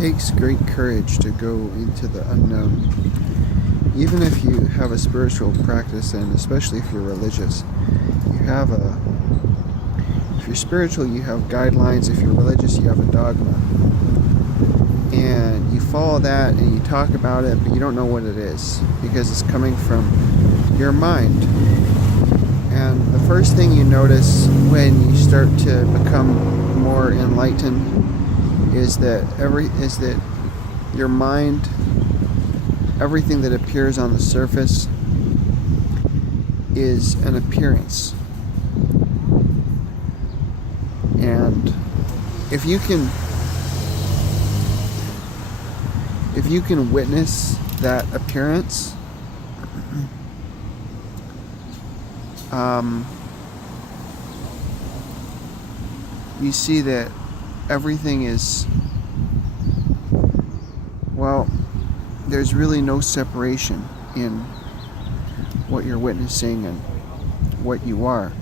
takes great courage to go into the unknown. Even if you have a spiritual practice, and especially if you're religious, if you're spiritual, you have guidelines. If you're religious, you have a dogma. And you follow that and you talk about it, but you don't know what it is because it's coming from your mind. And the first thing you notice when you start to become more enlightened is that your mind, everything that appears on the surface is an appearance. And if you can witness that appearance, you see that everything is, well, there's really no separation in what you're witnessing and what you are,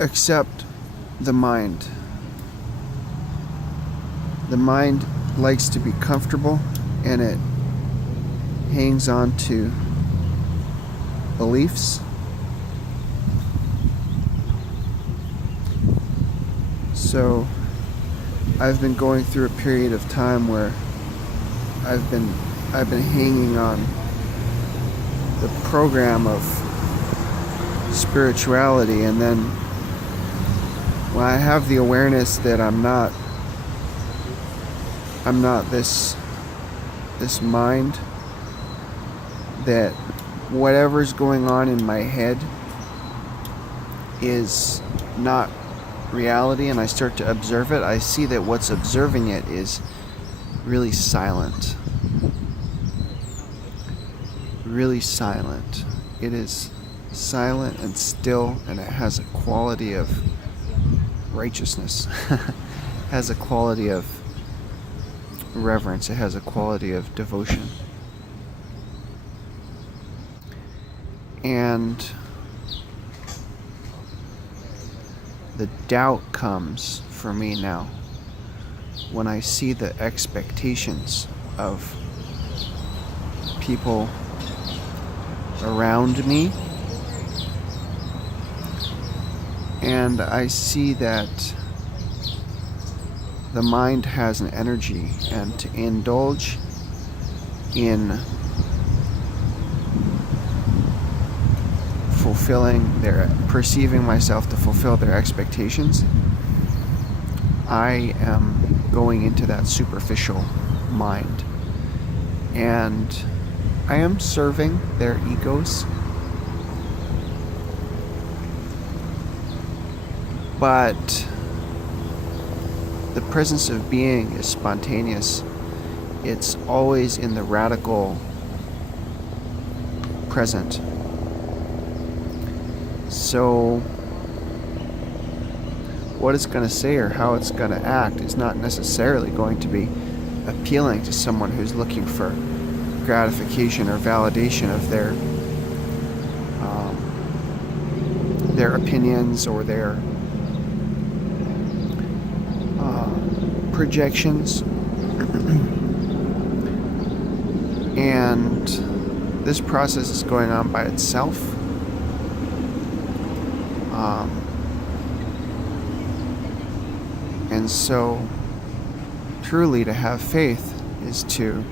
except the mind. The mind likes to be comfortable, and it hangs on to beliefs. So I've been going through a period of time where I've been hanging on the program of spirituality, and then when I have the awareness that I'm not this mind, that whatever's going on in my head is not reality, and I start to observe it, I see that what's observing it is really silent. Really silent. It is silent and still, and it has a quality of righteousness. Has a quality of reverence. It has a quality of devotion. And the doubt comes for me now when I see the expectations of people around me, and I see that the mind has an energy, and to indulge in perceiving myself to fulfill their expectations, I am going into that superficial mind, and I am serving their egos, but the presence of being is spontaneous. It's always in the radical present. So what it's going to say or how it's going to act is not necessarily going to be appealing to someone who's looking for gratification or validation of their opinions or their projections. And this process is going on by itself. And so truly to have faith is to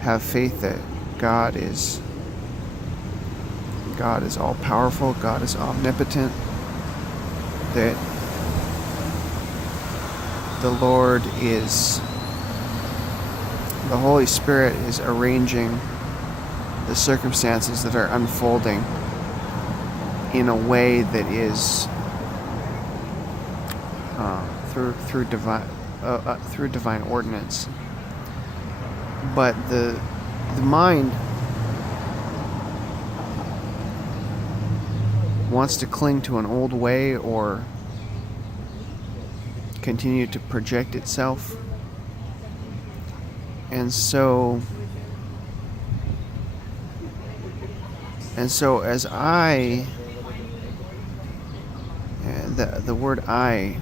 have faith that God is all powerful, God is omnipotent, that the Holy Spirit is arranging the circumstances that are unfolding in a way that is through divine ordinance. But the mind wants to cling to an old way or continue to project itself. And so as the word I,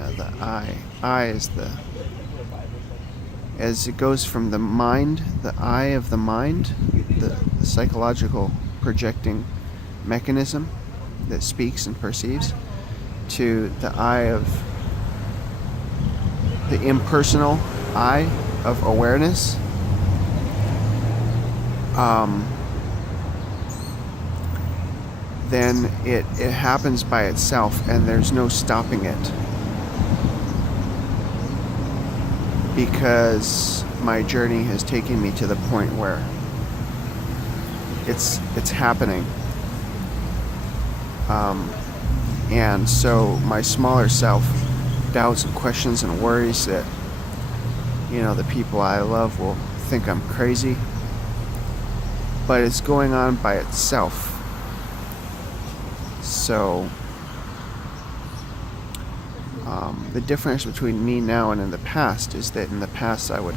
Yeah, the I. I is as it goes from the mind, the I of the mind, the psychological projecting mechanism that speaks and perceives, to the I of the impersonal I of awareness. Then it happens by itself, and there's no stopping it, because my journey has taken me to the point where it's happening. And so my smaller self doubts and questions and worries that, the people I love will think I'm crazy, but it's going on by itself. So the difference between me now and in the past is that in the past I would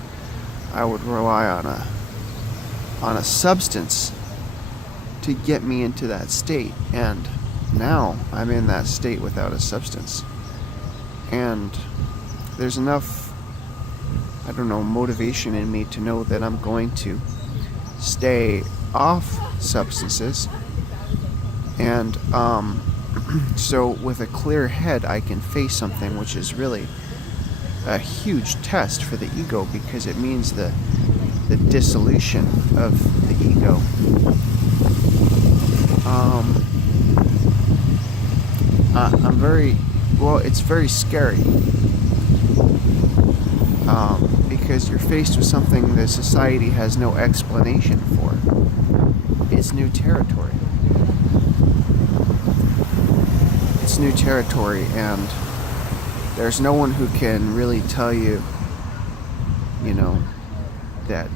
rely on a substance to get me into that state, and now I'm in that state without a substance, and there's enough, motivation in me to know that I'm going to stay off substances. And so with a clear head, I can face something, which is really a huge test for the ego, because it means the dissolution of the ego. It's very scary, because you're faced with something that society has no explanation for. It's new territory. It's new territory, and there's no one who can really tell you, that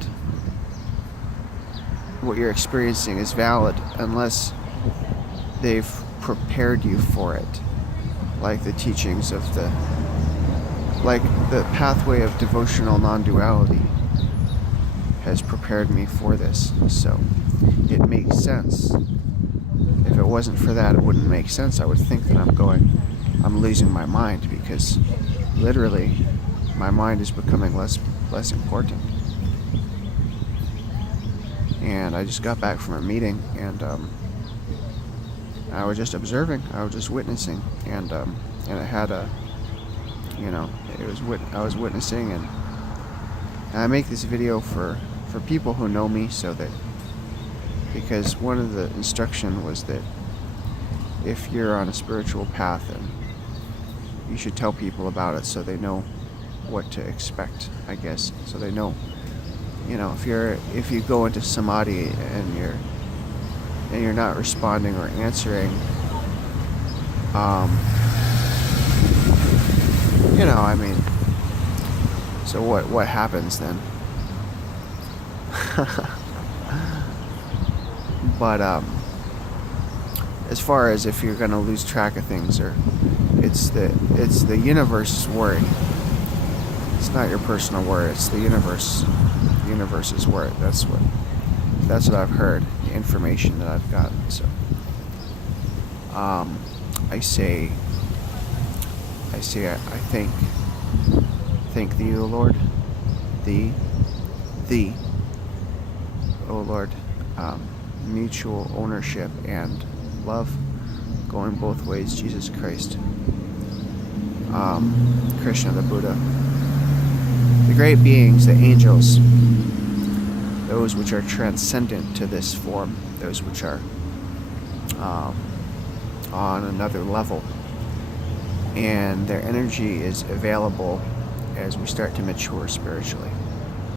what you're experiencing is valid unless they've prepared you for it, like the teachings of the pathway of devotional non-duality has prepared me for this. So it makes sense. If it wasn't for that, it wouldn't make sense. I would think that I'm losing my mind, because literally my mind is becoming less important. And I just got back from a meeting, and I was just observing, I was just witnessing, and it had I was witnessing, and I make this video for people who know me, so that, because one of the instruction was that if you're on a spiritual path, and you should tell people about it so they know what to expect, I guess, so they know, if you go into samadhi and you're not responding or answering, so what happens then? But as far as if you're gonna lose track of things, or it's the universe's word. It's not your personal word. It's the universe. The universe's word. That's what I've heard. The information that I've gotten. So I thank thee, O Lord. Thee, O Lord. Mutual ownership and love going both ways. Jesus Christ, Krishna, the Buddha, the great beings, the angels, those which are transcendent to this form, those which are on another level, and their energy is available as we start to mature spiritually.